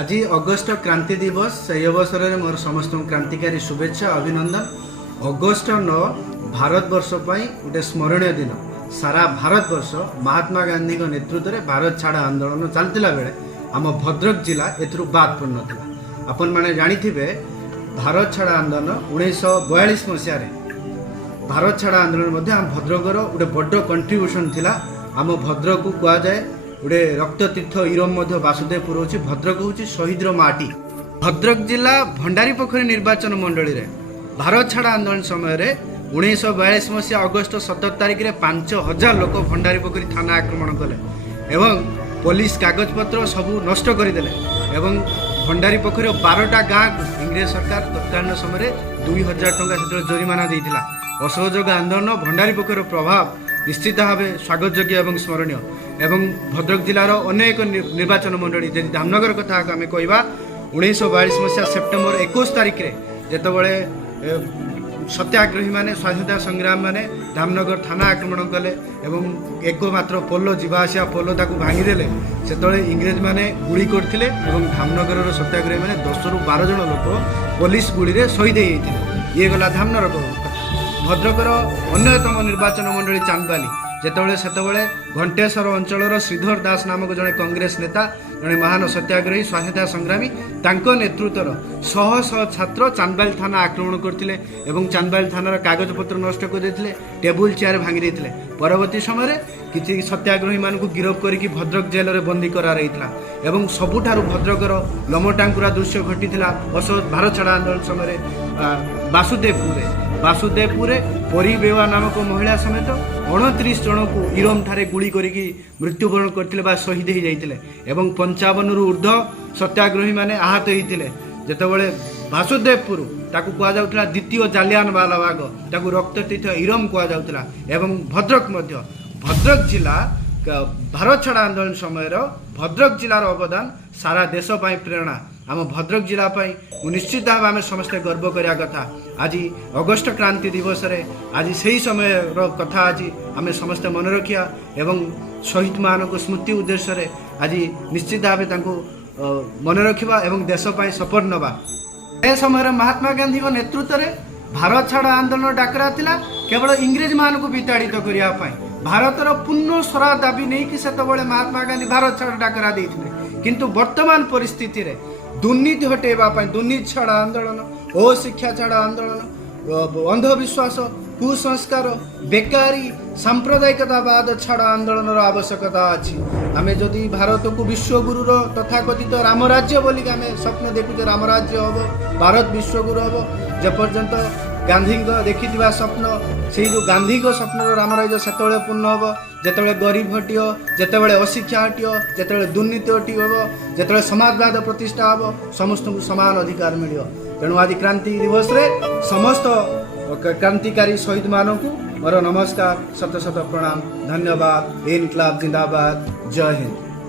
आज अगस्ट क्रांति दिवस से अवसर में मोर समस्त क्रांतिकारी शुभेच्छा अभिनंदन। अगस्ट 9 भारतवर्ष गोटे स्मरणीय दिन। सारा भारतवर्ष महात्मा गांधी नेतृत्व में भारत छाड़ आंदोलन चलता बेले आम भद्रक जिला एथुरु बाद पड़ नाला। आपण मैंने जानिथिबे भारत छाड़ आंदोलन 1942 मसीह भारत छाड़ आंदोलन मध्य आम भद्रकर गोटे बड़ कंट्रीब्यूशन थिला। आम भद्रक को कह जाए गोटे रक्ततीर्थ इरम वासुदेवपुर होची भद्रक होची शहीद माटी। भद्रक जिला भंडारीपोखरी निर्वाचन मंडली रे भारत छाड़ आंदोलन समय 1942 मसीहा अगस्ट 17 तारिख में 5000 लोक भंडारीपोखरी थाना आक्रमण कले एवं पुलिस कागजपत्र सबू नष्ट करदेले एवं भंडारीपोखरी 12टा गाँ को इंग्रेज सरकार तत्कालीन समय 2000 टंका से जोरिमाना देइथिला। असहयोग आंदोलन भंडारीपोखरी प्रभाव निश्चित भाव स्वागत योग्य एवं स्मरणीय। एवं भद्रक जिलार अनेक निर्वाचन मंडली जदि धामनगर कथा आम कहवा 1942 मसीहा सेप्टेम्बर 21 तारिख में जितेबाला सत्याग्रही माने स्वाधीनता संग्राम माने धामनगर थाना आक्रमण कले एवं एकमात्र पोलो जीवासिया पोलो ताकू भांगीदेले से इंग्रेज माने गुड़ी करथिले एवं धामनगर सत्याग्रही माने 10 रु 12 जन लोक पुलिस गुड़ी रे शहीद होइथिले। ये गला धामनगर। भद्रकर अन्यतम निर्वाचन मंडली चांदबाली जितेबाला सेतेबाला घंटेश्वर अंचल श्रीधर दास नामक जड़े कांग्रेस नेता जड़े महान सत्याग्रही स्वाधीनता संग्रामी तांको नेतृत्वर शह शह छात्र चांदबाली थाना आक्रमण करथिले एवं चांदबाली थानार कागजपत्र नष्ट कर देथिले, टेबुल चेयर भांगी देथिले। परवर्ती समय किसी सत्याग्रही मानकु गिरफ करिकि भद्रक जेल रे बंदी करा रहितला एवं सबुठारु भद्रकर लमटांकुरा दृश्य घटिथिला भारत छाड़ आंदोलन समय वासुदेवपुर परी बेवा नामक महिला समेत 29 जन को इरम ठारे गुड़ी करिकि मृत्युवरण करथिले बा शहीद हो जाइतिले एवं 55 रु ऊर्ध्व सत्याग्रही माने आहत होइतिले। जेतेबेले वासुदेवपुर ताकू कह जाउतला द्वितीय जालियानवाला बाग ताकू रक्ततीर्थ इरम कह जाउतला एवं भद्रक मध्य भद्रक जिला भारत छाड़ आंदोलन समय भद्रक जिलार अवदान सारा देश पाई प्रेरणा। आम भद्रक जिला निश्चित भाव आम समस्ते गर्व करिया कथा। आज अगस्ट क्रांति दिवस रे आज सही समय कथा आज आम समस्ते मन रखिया एवं शहीद मान को स्मृति उद्देश्य रे आज निश्चित भाव मन रखा एवं देश पाई सपोर्ट नवा। ए समय महात्मा गांधी नेतृत्व में भारत छाड़ आंदोलन डाकरा थिला केवल इंग्रेज मान को विताड़ित करने भारतर पूर्ण स्वरा दाबी नहीं कि सेतबेले महात्मा गांधी भारत छाड़ डाकरा देइथिले। किंतु वर्तमान परिस्थिति रे दुर्नीति हटेबा पई दुर्नीति छाड़ आंदोलन ओ शिक्षा छाड़ आंदोलन अंधविश्वास कुसंस्कार बेकारी सांप्रदायिकतावाद छाड़ आंदोलन आवश्यकता अच्छी। आम जदि भारत को विश्वगुरु तथाकथित राम राज्य बोलिक आम स्वप्न देखुचे राम राज्य हम भारत विश्वगुरु हम जेपर्यंत गांधी देखि स्वप्न से जो गांधी स्वप्न राम राज्य से पूर्ण हम जिते गरीब हटियो जितेबाला अशिक्षा हटियो जिते दुर्नीति हटियो जिते समाजवाद प्रतिष्ठा हम समस्त को समान अधिकार मिलियो। तेणु आज क्रांति दिवस रे समस्त क्रांतिकारी शहीद मानक मोर नमस्कार शत शत प्रणाम धन्यवाद। इनकलाब जिंदाबाद। जय हिंद।